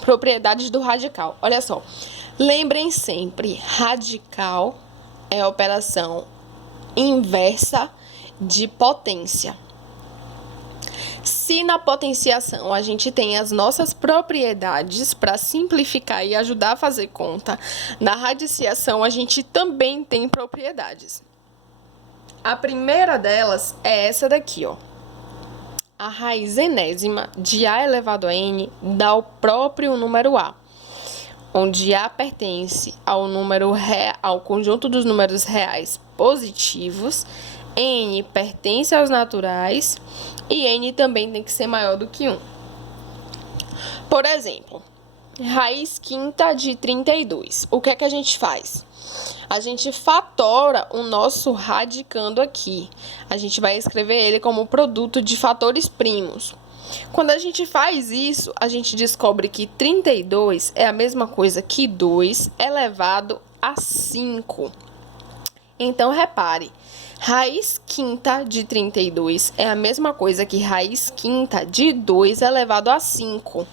Propriedades do radical. Olha só, lembrem sempre, radical é a operação inversa de potência. Se na potenciação a gente tem as nossas propriedades para simplificar e ajudar a fazer conta, na radiciação a gente também tem propriedades. A primeira delas é essa daqui, ó. A raiz enésima de A elevado a N dá o próprio número A, onde A pertence ao conjunto dos números reais positivos, N pertence aos naturais e N também tem que ser maior do que 1. Por exemplo, raiz quinta de 32. O que é que a gente faz? A gente fatora o nosso radicando aqui. A gente vai escrever ele como produto de fatores primos. Quando a gente faz isso, a gente descobre que 32 é a mesma coisa que 2 elevado a 5. Então, repare, raiz quinta de 32 é a mesma coisa que raiz quinta de 2 elevado a 5.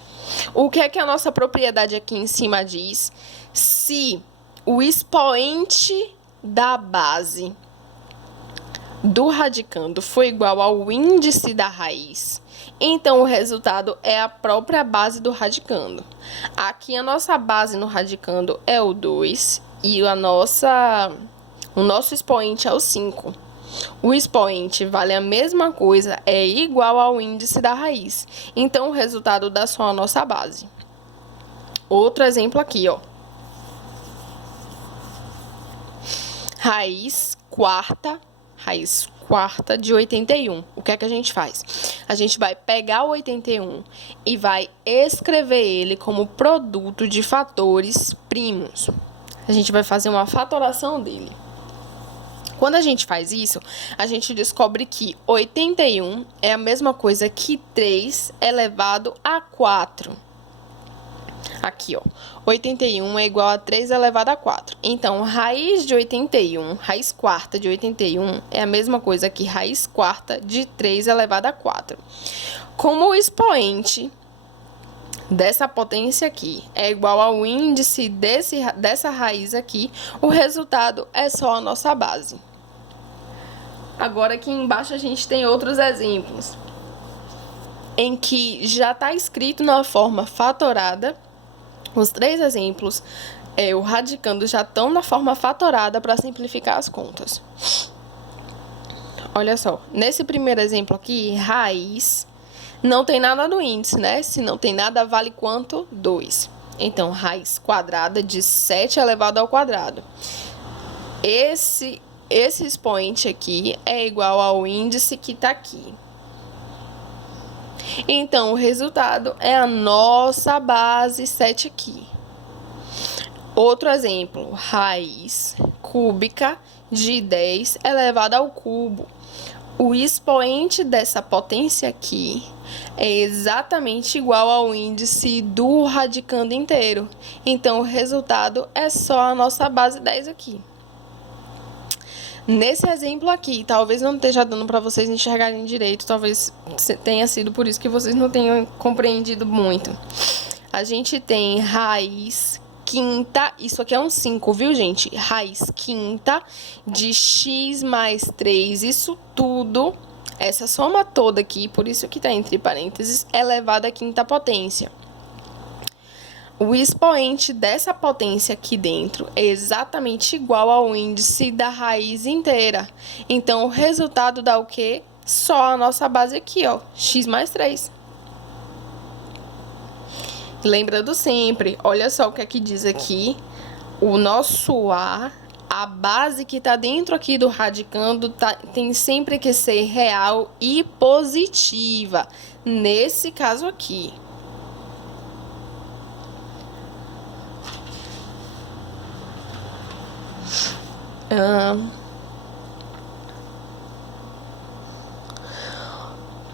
O que é que a nossa propriedade aqui em cima diz? Se o expoente da base do radicando for igual ao índice da raiz, então o resultado é a própria base do radicando. Aqui a nossa base no radicando é o 2 e o nosso expoente é o 5. O expoente vale a mesma coisa, é igual ao índice da raiz. Então o resultado dá só a nossa base. Outro exemplo aqui, ó. Raiz quarta de 81. O que é que a gente faz? A gente vai pegar o 81 e vai escrever ele como produto de fatores primos. A gente vai fazer uma fatoração dele. Quando a gente faz isso, a gente descobre que 81 é a mesma coisa que 3 elevado a 4. Aqui, ó, 81 é igual a 3 elevado a 4. Então, raiz quarta de 81 é a mesma coisa que raiz quarta de 3 elevado a 4. Como o expoente dessa potência aqui é igual ao índice dessa raiz aqui, o resultado é só a nossa base. Agora, aqui embaixo, a gente tem outros exemplos, em que já está escrito na forma fatorada. Os 3 exemplos, o radicando já estão na forma fatorada para simplificar as contas. Olha só, nesse primeiro exemplo aqui, raiz, não tem nada no índice, né? Se não tem nada, vale quanto? 2. Então, raiz quadrada de 7 elevado ao quadrado. Esse expoente aqui é igual ao índice que está aqui. Então, o resultado é a nossa base 7 aqui. Outro exemplo, raiz cúbica de 10 elevado ao cubo. O expoente dessa potência aqui é exatamente igual ao índice do radicando inteiro. Então, o resultado é só a nossa base 10 aqui. Nesse exemplo aqui, talvez não esteja dando para vocês enxergarem direito, talvez tenha sido por isso que vocês não tenham compreendido muito. A gente tem raiz quinta, isso aqui é um 5, viu, gente? Raiz quinta de x mais 3, isso tudo, essa soma toda aqui, por isso que está entre parênteses, elevado à quinta potência. O expoente dessa potência aqui dentro é exatamente igual ao índice da raiz inteira. Então, o resultado dá o quê? Só a nossa base aqui, ó, x mais 3. Lembrando sempre, olha só o que é que diz aqui. O nosso A, a base que está dentro aqui do radicando, tem sempre que ser real e positiva. Nesse caso aqui.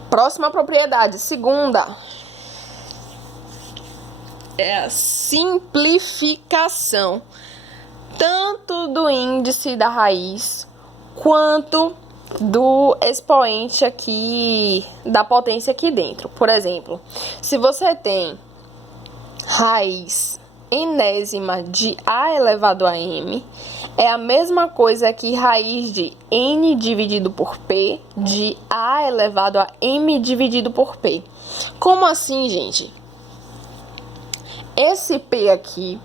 Próxima propriedade, segunda, é a simplificação tanto do índice da raiz quanto do expoente aqui da potência aqui dentro. Por exemplo, se você tem raiz enésima de a elevado a m é a mesma coisa que raiz de n dividido por p de a elevado a m dividido por p. Como assim, gente? Esse p aqui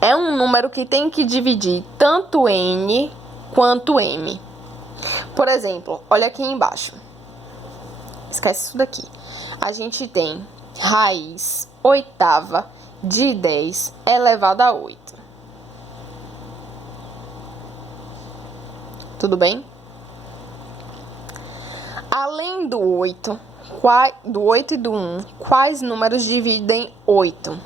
é um número que tem que dividir tanto n quanto m. Por exemplo, olha aqui embaixo. Esquece isso daqui. A gente tem raiz oitava de 10 elevado a 8. Tudo bem? Além do 8 e do 1, quais números dividem 8?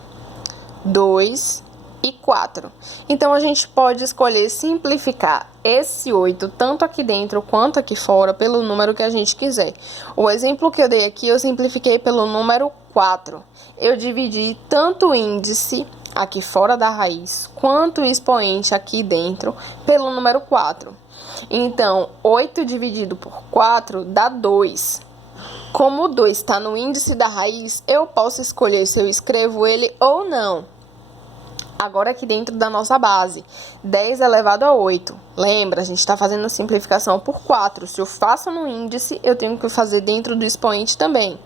2 e 4. Então, a gente pode escolher simplificar esse 8, tanto aqui dentro quanto aqui fora, pelo número que a gente quiser. O exemplo que eu dei aqui, eu simplifiquei pelo número 4. Eu dividi tanto o índice aqui fora da raiz, quanto o expoente aqui dentro, pelo número 4. Então, 8 dividido por 4 dá 2. Como o 2 está no índice da raiz, eu posso escolher se eu escrevo ele ou não. Agora aqui dentro da nossa base, 10 elevado a 8. Lembra, a gente está fazendo a simplificação por 4. Se eu faço no índice, eu tenho que fazer dentro do expoente também.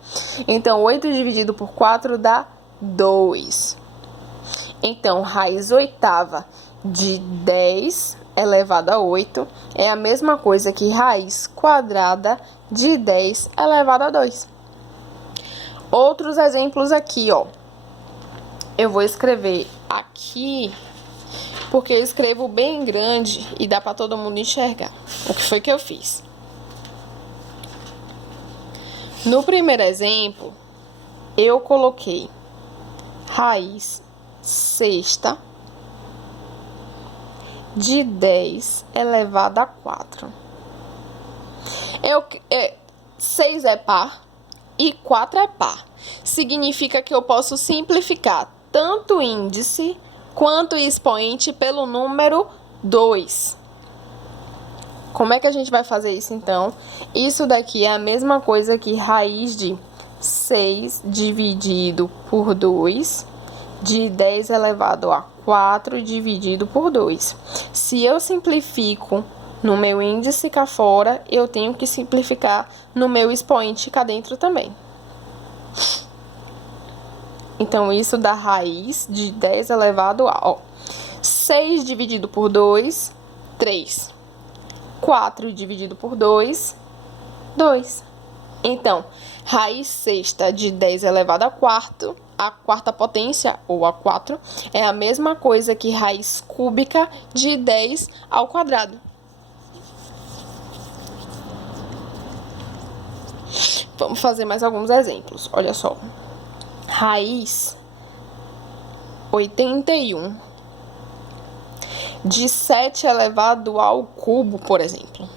Então, 8 dividido por 4 dá 2. Então, raiz oitava de 10 elevado a 8 é a mesma coisa que raiz quadrada de 10 elevado a 2. Outros exemplos aqui, ó. Eu vou escrever aqui, porque eu escrevo bem grande e dá para todo mundo enxergar. O que foi que eu fiz? No primeiro exemplo, eu coloquei raiz sexta de 10 elevado a 4. 6 é par e 4 é par. Significa que eu posso simplificar tanto o índice quanto o expoente pelo número 2. Como é que a gente vai fazer isso, então? Isso daqui é a mesma coisa que raiz de 6 dividido por 2, de 10 elevado a 4 dividido por 2. Se eu simplifico no meu índice cá fora, eu tenho que simplificar no meu expoente cá dentro também. Então, isso dá raiz de 10 elevado a, 6 dividido por 2, 3. 4 dividido por 2, 2. Então, raiz sexta de 10 elevado a quarta potência, ou a 4, é a mesma coisa que raiz cúbica de 10 ao quadrado. Vamos fazer mais alguns exemplos. Olha só. Raiz 81 de 7 elevado ao cubo, por exemplo.